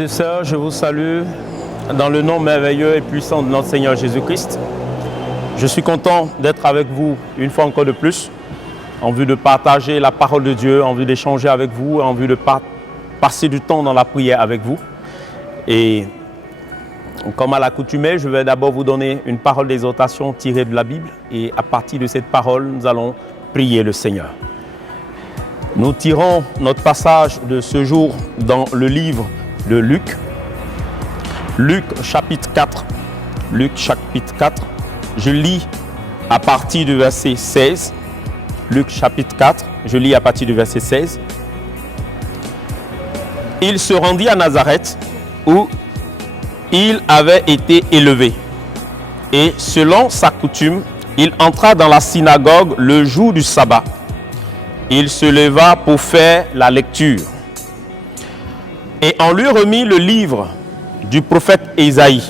Frères et sœurs, je vous salue dans le nom merveilleux et puissant de notre Seigneur Jésus-Christ. Je suis content d'être avec vous une fois encore de plus, en vue de partager la parole de Dieu, en vue d'échanger avec vous, en vue de passer du temps dans la prière avec vous. Et comme à l'accoutumée, je vais d'abord vous donner une parole d'exhortation tirée de la Bible. Et à partir de cette parole, nous allons prier le Seigneur. Nous tirons notre passage de ce jour dans le livre de Luc. Luc chapitre 4. Luc chapitre 4. Je lis à partir du verset 16. Luc chapitre 4. Je lis à partir du verset 16. Il se rendit à Nazareth où il avait été élevé. Et selon sa coutume, il entra dans la synagogue le jour du sabbat. Il se leva pour faire la lecture. Et on lui remit le livre du prophète Ésaïe.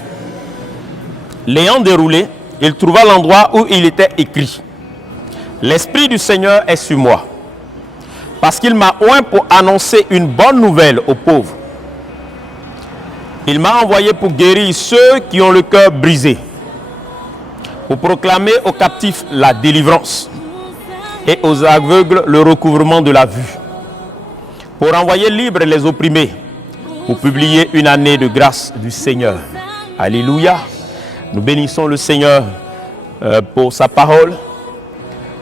L'ayant déroulé, il trouva l'endroit où il était écrit: L'Esprit du Seigneur est sur moi, parce qu'il m'a oint pour annoncer une bonne nouvelle aux pauvres. Il m'a envoyé pour guérir ceux qui ont le cœur brisé, pour proclamer aux captifs la délivrance et aux aveugles le recouvrement de la vue, pour envoyer libres les opprimés, pour publier une année de grâce du Seigneur. Alléluia. Nous bénissons le Seigneur pour sa parole.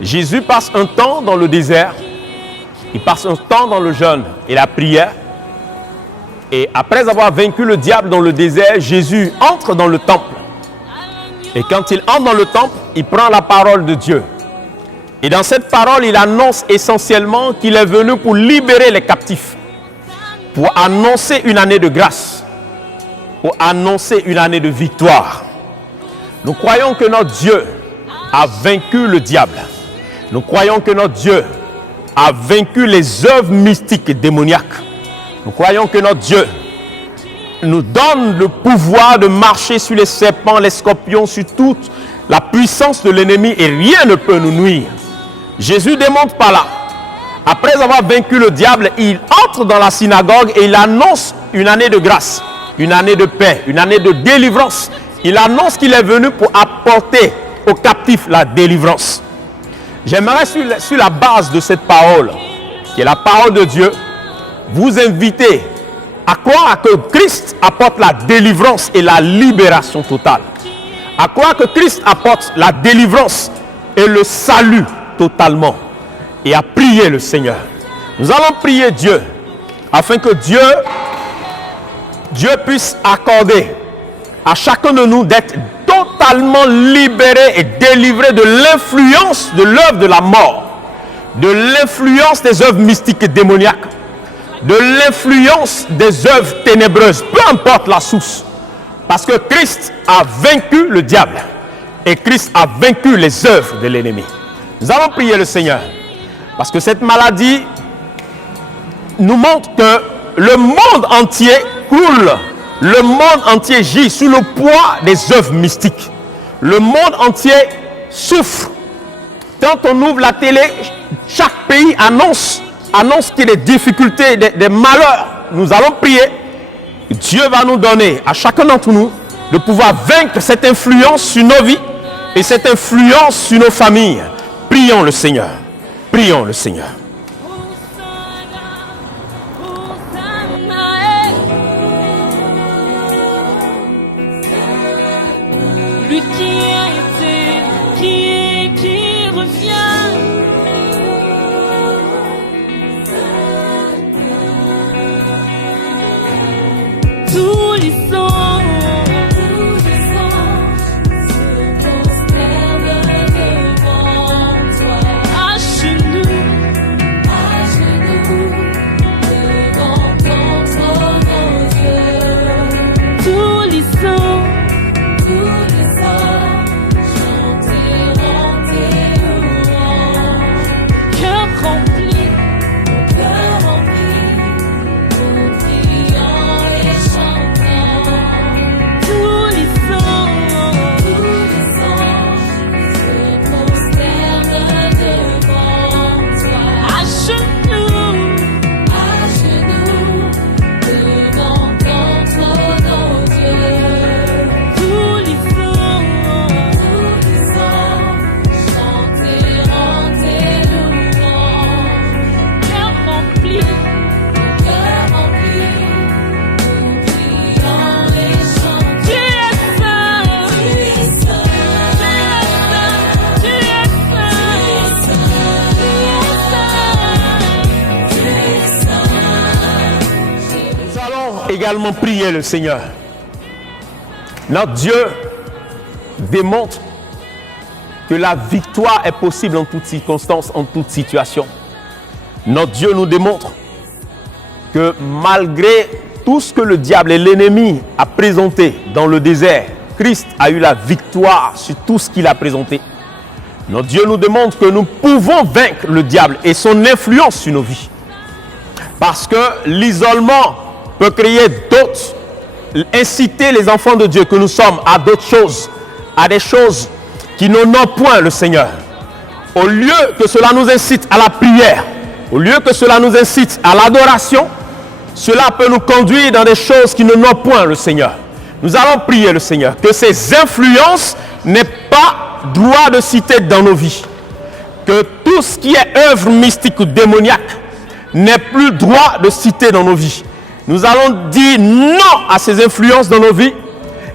Jésus passe un temps dans le désert, il passe un temps dans le jeûne et la prière. Et après avoir vaincu le diable dans le désert, Jésus entre dans le temple. Et quand il entre dans le temple, il prend la parole de Dieu. Et dans cette parole, il annonce essentiellement qu'il est venu pour libérer les captifs, pour annoncer une année de grâce, pour annoncer une année de victoire. Nous croyons que notre Dieu a vaincu le diable. Nous croyons que notre Dieu a vaincu les œuvres mystiques et démoniaques. Nous croyons que notre Dieu nous donne le pouvoir de marcher sur les serpents, les scorpions, sur toute la puissance de l'ennemi et rien ne peut nous nuire. Jésus démontre par là. Après avoir vaincu le diable, il entre dans la synagogue et il annonce une année de grâce, une année de paix, une année de délivrance. Il annonce qu'il est venu pour apporter aux captifs la délivrance. J'aimerais, sur la base de cette parole, qui est la parole de Dieu, vous inviter à croire que Christ apporte la délivrance et la libération totale. À croire que Christ apporte la délivrance et le salut totalement. Et à prier le Seigneur. Nous allons prier Dieu afin que Dieu puisse accorder à chacun de nous d'être totalement libéré et délivré de l'influence de l'œuvre de la mort, de l'influence des œuvres mystiques et démoniaques, de l'influence des œuvres ténébreuses, peu importe la source. Parce que Christ a vaincu le diable et Christ a vaincu les œuvres de l'ennemi. Nous allons prier le Seigneur. Parce que cette maladie nous montre que le monde entier coule. Le monde entier gît sous le poids des œuvres mystiques. Le monde entier souffre. Quand on ouvre la télé, chaque pays annonce qu'il y a des difficultés, des malheurs. Nous allons prier. Dieu va nous donner, à chacun d'entre nous, de pouvoir vaincre cette influence sur nos vies et cette influence sur nos familles. Prions le Seigneur. Prions le Seigneur. Lui qui a été, qui est, qui revient. Tous les sons se prosternent devant toi. À genoux, également prier le Seigneur. Notre Dieu démontre que la victoire est possible en toutes circonstances, en toute situation. Notre Dieu nous démontre que malgré tout ce que le diable et l'ennemi a présenté dans le désert, Christ a eu la victoire sur tout ce qu'il a présenté. Notre Dieu nous démontre que nous pouvons vaincre le diable et son influence sur nos vies. Parce que l'isolement peut créer d'autres, inciter les enfants de Dieu que nous sommes à d'autres choses, à des choses qui n'honorent point le Seigneur. Au lieu que cela nous incite à la prière, au lieu que cela nous incite à l'adoration, cela peut nous conduire dans des choses qui n'honorent point le Seigneur. Nous allons prier le Seigneur que ces influences n'aient pas droit de citer dans nos vies. Que tout ce qui est œuvre mystique ou démoniaque n'ait plus droit de citer dans nos vies. Nous allons dire non à ces influences dans nos vies.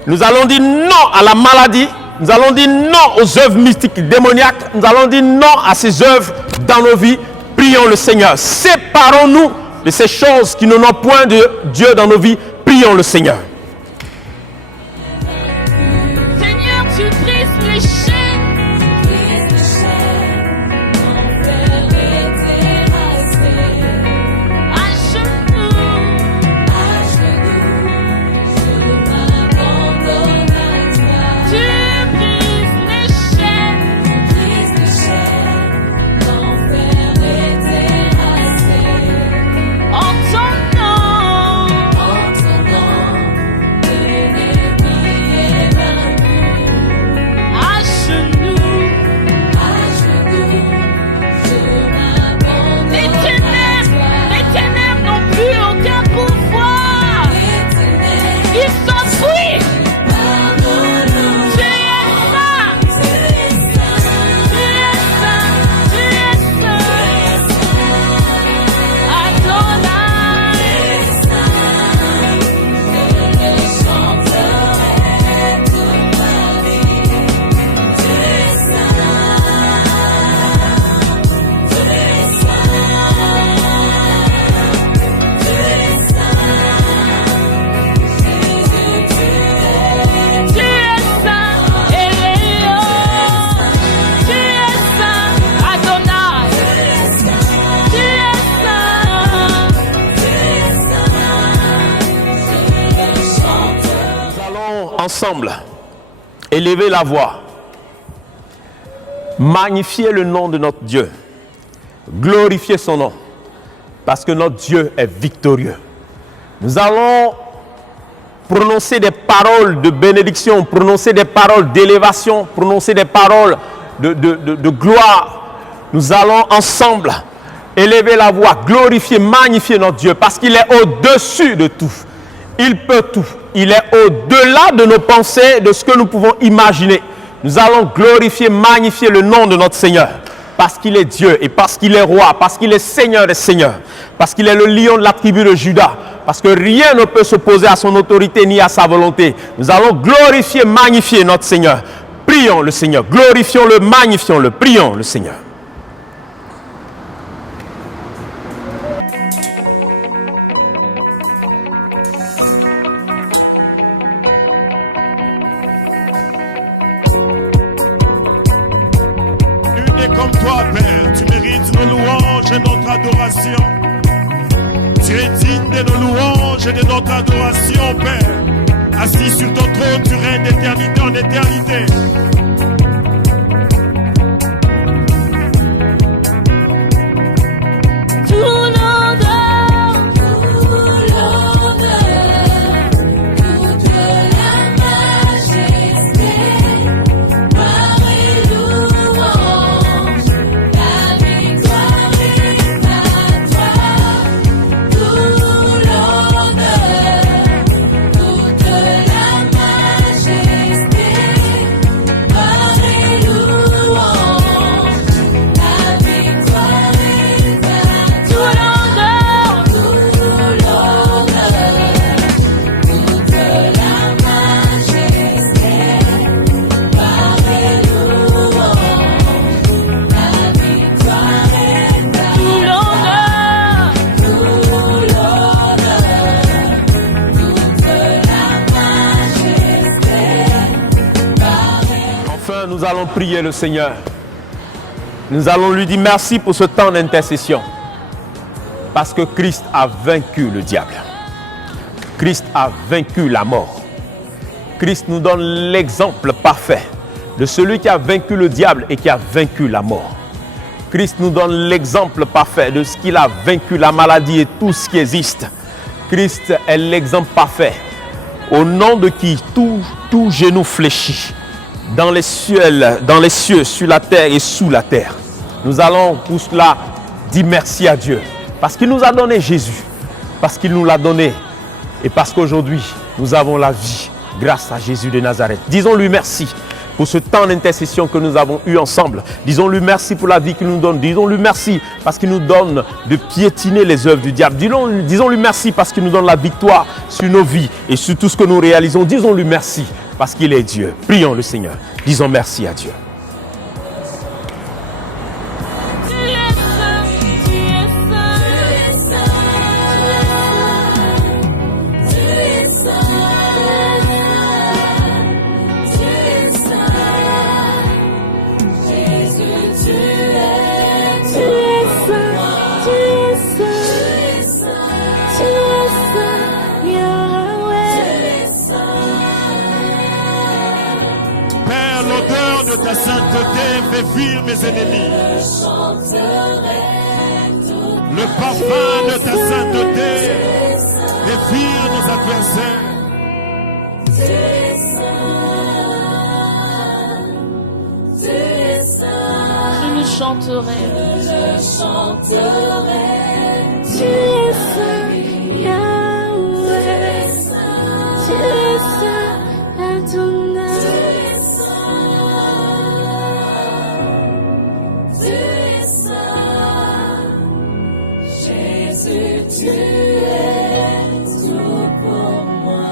Nous allons dire non à la maladie. Nous allons dire non aux œuvres mystiques démoniaques. Nous allons dire non à ces œuvres dans nos vies. Prions le Seigneur. Séparons-nous de ces choses qui n'ont point de Dieu dans nos vies. Prions le Seigneur. Seigneur, tu brises les chaînes. Envers les terrassés. À genoux, je m'abandonne à toi. Tu brises les chaînes. Envers les terrassés. En ton nom, l'ennemi est vaincu. À genoux, je m'abandonne. Les ténèbres n'ont plus aucun pouvoir. Ils s'enfuient. Tu es saint. Tu es saint. Tu es saint. Adonai. Tu es saint, Eléon. Tu es saint, Adonai. Tu es saint. Nous allons ensemble élever la voix, magnifier le nom de notre Dieu, glorifier son nom, parce que notre Dieu est victorieux. Nous allons prononcer des paroles de bénédiction, prononcer des paroles d'élévation, prononcer des paroles de gloire. Nous allons ensemble élever la voix, glorifier, magnifier notre Dieu, parce qu'il est au-dessus de tout. Il peut tout. Il est au-delà de nos pensées, de ce que nous pouvons imaginer. Nous allons glorifier, magnifier le nom de notre Seigneur, parce qu'il est Dieu et parce qu'il est roi, parce qu'il est Seigneur des seigneurs, parce qu'il est le lion de la tribu de Juda, parce que rien ne peut s'opposer à son autorité ni à sa volonté. Nous allons glorifier, magnifier notre Seigneur. Prions le Seigneur, glorifions-le, magnifions-le, prions le Seigneur. Nul n'est comme toi, Père. Tu mérites nos louanges et notre adoration. Tu es digne de nos louanges et de notre adoration, Père. Assis sur ton trône, tu règnes d'éternité en éternité. Tout l'honneur, toute la majesté, gloire et louange, la victoire est à toi. Tout l'honneur, toute la majesté, gloire allons prier le Seigneur. Nous allons lui dire merci pour ce temps d'intercession. Parce que Christ a vaincu le diable. Christ a vaincu la mort. Christ nous donne l'exemple parfait de celui qui a vaincu le diable et qui a vaincu la mort. Christ nous donne l'exemple parfait de ce qu'il a vaincu la maladie et tout ce qui existe. Christ est l'exemple parfait au nom de qui tout genou fléchit dans les cieux, sur la terre et sous la terre. Nous allons pour cela dire merci à Dieu parce qu'il nous a donné Jésus, parce qu'il nous l'a donné et parce qu'aujourd'hui nous avons la vie grâce à Jésus de Nazareth. Disons-lui merci pour ce temps d'intercession que nous avons eu ensemble. Disons-lui merci pour la vie qu'il nous donne. Disons-lui merci parce qu'il nous donne de piétiner les œuvres du diable. Disons-lui merci parce qu'il nous donne la victoire sur nos vies et sur tout ce que nous réalisons. Disons-lui merci parce qu'il est Dieu. Prions le Seigneur. Disons merci à Dieu. Ta sainteté fait fuir mes ennemis. Le parfum de ta sainteté fait fuir nos adversaires. Je le chanterai. Tu es saint, Yahweh. Tu es saint, Adonai. Tu es tout pour moi.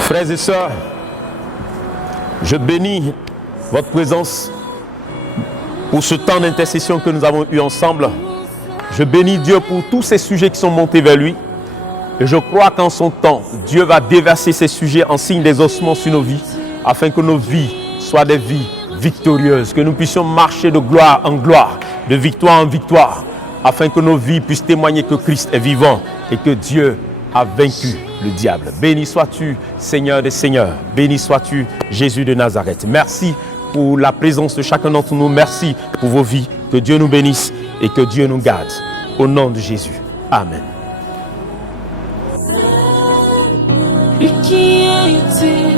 Frères et sœurs, je bénis votre présence pour ce temps d'intercession que nous avons eu ensemble. Je bénis Dieu pour tous ces sujets qui sont montés vers lui. Et je crois qu'en son temps, Dieu va déverser ces sujets en signe d'exaucement sur nos vies, afin que nos vies soient des vies victorieuses, que nous puissions marcher de gloire en gloire, de victoire en victoire, afin que nos vies puissent témoigner que Christ est vivant et que Dieu a vaincu le diable. Béni sois-tu, Seigneur des Seigneurs. Béni sois-tu, Jésus de Nazareth. Merci pour la présence de chacun d'entre nous. Merci pour vos vies. Que Dieu nous bénisse et que Dieu nous garde. Au nom de Jésus. Amen. Lui qui a été